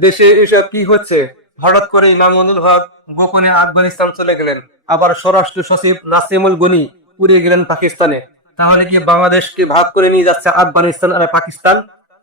দেশে এসব কি হচ্ছে? হঠাৎ করে ইমামুল হক গোপনে আফগানিস্তান চলে গেলেন। আবার স্বরাষ্ট্র সচিব নাসিমুল গনি উড়ে গেলেন পাকিস্তানে। তাহলে কি বাংলাদেশকে ভাগ করে নিয়ে যাচ্ছে আফগানিস্তান আর পাকিস্তান?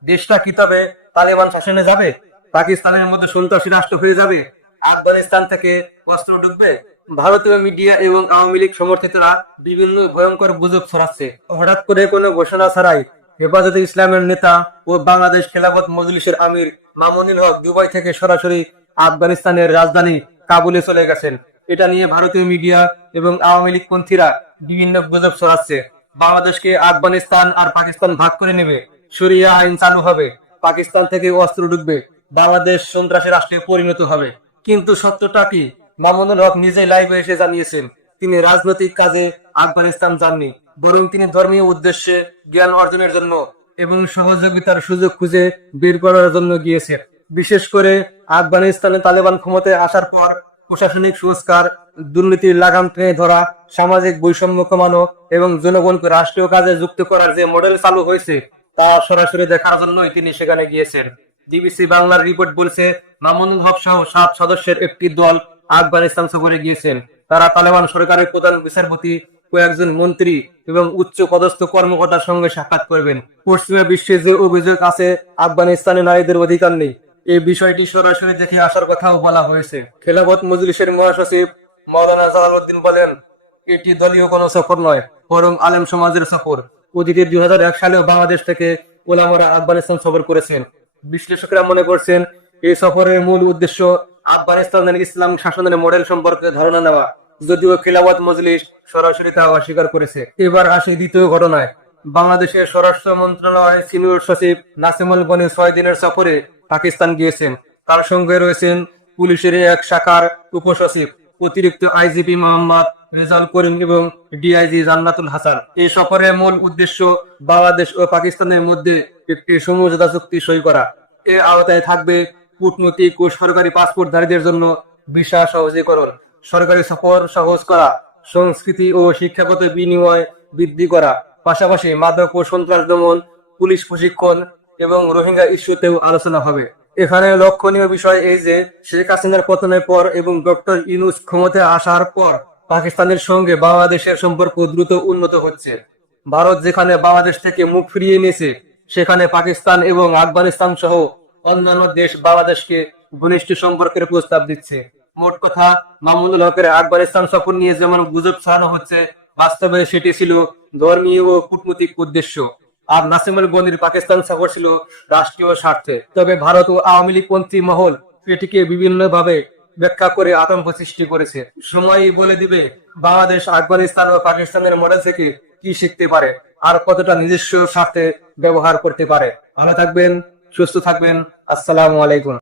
দেশটা কি তবে তালেবান শাসনে যাবে? পাকিস্তানের মধ্যে সন্ত্রাসী রাষ্ট্র হয়ে যাবে? আফগানিস্তান থেকে অস্ত্র ঢুকবে? ভারতীয় মিডিয়া এবং আওয়ামী লীগ সমর্থিতরা বিভিন্ন ভয়ঙ্কর গুজব ছড়াচ্ছে। হঠাৎ করে কোনো ঘোষণা ছাড়াই হেফাজতে ইসলামের নেতা ও বাংলাদেশ খেলাফত মজলিসের আমির মামুনুল হক দুবাই থেকে সরাসরি আফগানিস্তানের রাজধানী কাবুলে চলে গেছেন। এটা নিয়ে ভারতীয় মিডিয়া এবং আওয়ামী লীগ পন্থীরা বিভিন্ন গুজব ছড়াচ্ছে। বাংলাদেশকে আফগানিস্তান আর পাকিস্তান ভাগ করে নেবে। শরিয়া আইন চালু হবে। পাকিস্তান থেকে অস্ত্র ঢুকবে। বাংলাদেশ সন্ত্রাসী রাষ্ট্রে পরিণত হবে। কিন্তু সত্যটা কি? মামুনুল হক নিজেই লাইভে এসে জানিয়েছেন, তিনি রাজনৈতিক কাজে আফগানিস্তান যাননি। বরং তিনি ধর্মীয় উদ্দেশ্যে জ্ঞান অর্জনের জন্য এবং সহযোগিতার সুযোগ খুঁজে বের করার জন্য গিয়েছেন। বিশেষ করে আফগানিস্তানে তালেবান ক্ষমতায় আসার পর প্রশাসনিক সংস্কার, দুর্নীতির লাগাম টেনে ধরা, সামাজিক বৈষম্য কমানো এবং জনগণকে রাষ্ট্রীয় কাজে যুক্ত করার যে মডেল চালু হয়েছে, তা সরাসরি দেখার জন্যই তিনি সেখানে গিয়েছেন। ডিবিসি বাংলার রিপোর্ট বলছে, মামুনুল হক সহ সাত সদস্যের একটি দল আফগানিস্তান সফরে গিয়েছেন। তারা তালেবান সরকারের প্রধান বিচারপতি কয়েকজন মন্ত্রী এবং উচ্চ পদস্থ কর্মকর্তার সঙ্গে সাক্ষাৎ করবেন। পশ্চিমা বিশ্বে যে অভিযোগ আছে, আফগানিস্তানে নারীদের অধিকার নেই। এই বিষয়টি সরাসরি দেখে আসার কথাও বলা হয়েছে। খেলাফত মজলিসের মহাসচিব মৌলানা জালালউদ্দিন বলেন, এটি দলীয় কোনো সফর নয়, বরং আলেম সমাজের সফর। অতীতে দুই সালেও বাংলাদেশ থেকে ওলামারা আফগানিস্তান সফর করেছেন। বিশ্লেষকরা মনে করছেন, এই সফরের মূল উদ্দেশ্য আফগানিস্তানের ইসলাম শাসনের মডেল সম্পর্কে ধারণা নেওয়া। যদিও খিলাফত মজলিস সরাসরি তা অস্বীকার করেছে। এবার আসে দ্বিতীয় ঘটনায়। বাংলাদেশের স্বরাষ্ট্র মন্ত্রণালয় সিনিয়র সচিব নাসিমুল গনি ছয় দিনের সফরে পাকিস্তান গিয়েছেন। তার সঙ্গে রয়েছেন পুলিশের এক শাখার উপসচিব, অতিরিক্ত আইজিপি মোহাম্মদ রেজাল করিম এবং ডিআইজি জান্নাতুল হাসান। এই সফরের মূল উদ্দেশ্য বাংলাদেশ ও পাকিস্তানের মধ্যে একটি সমঝোতা চুক্তি সই করা। এর আওতায় থাকবে কূটনৈতিক ও সরকারি পাসপোর্টধারীদের জন্য ভিসা সহজীকরণ। সরকারি সফর সহজ করা, সংস্কৃতি ও শিক্ষাগত বিনিময় বৃদ্ধি করা, পাশাপাশি মাদক ও সন্ত্রাস দমন, পুলিশ প্রশিক্ষণ এবং রোহিঙ্গা ইস্যুতেও আলোচনা হবে। এখানে লক্ষণীয় বিষয় এই যে, শেখ হাসিনার পতনের পর এবং ডক্টর ইউনুস ক্ষমতায় আসার পর পাকিস্তানের সঙ্গে বাংলাদেশের সম্পর্ক দ্রুত উন্নত হচ্ছে। ভারত যেখানে বাংলাদেশ থেকে মুখ ফিরিয়ে নিয়েছে, সেখানে পাকিস্তান এবং আফগানিস্তান সহ অন্যান্য দেশ বাংলাদেশকে ঘনিষ্ঠ সম্পর্কের প্রস্তাব দিচ্ছে। মোট কথা, মামুনুল হকের আফগানিস্তান সফর নিয়ে যেমন গুজব ছড়ানো হচ্ছে, বাস্তবে সেটি ছিল ধর্মীয় ও কূটনৈতিক উদ্দেশ্য। আর নাসিমুল গনির পাকিস্তান সফর ছিল রাষ্ট্রীয় স্বার্থে। তবে ভারত ও আওয়ামী লীগপন্থী মহল এটিকে বিভিন্নভাবে ব্যাখ্যা করে আতঙ্ক সৃষ্টি করেছে। সময় বলে দিবে বাংলাদেশ, আফগানিস্তান ও পাকিস্তানের মডেল থেকে কি শিখতে পারে আর কতটা নিজস্ব স্বার্থে ব্যবহার করতে পারে। ভালো থাকবেন, সুস্থ থাকবেন, আসসালামু আলাইকুম।